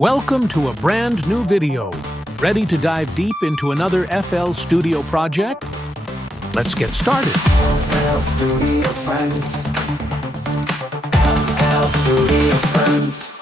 Welcome to a brand new video. Ready to dive deep into another FL Studio project? Let's get started. FL Studio Friends. FL Studio Friends.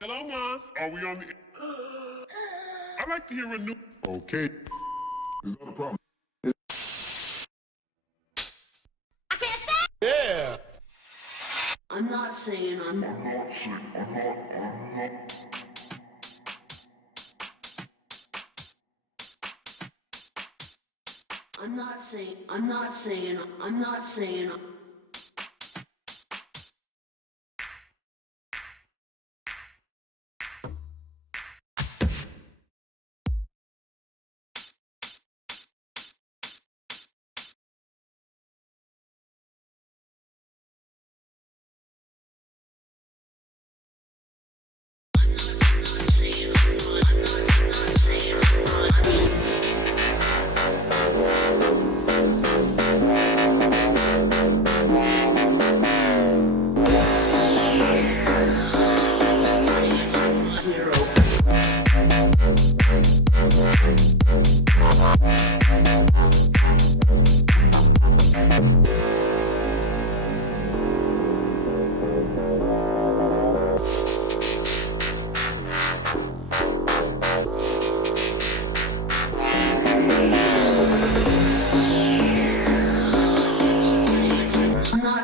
Hello, Mom. Are we on the... I'd like to hear a new... Okay. There's not a problem. Yeah. I'm not saying I'm not. I'm not saying.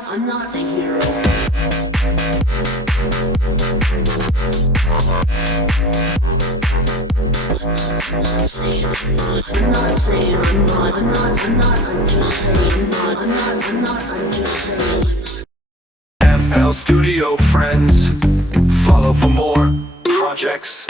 I'm not the hero. FL Studio Friends. Follow for more projects.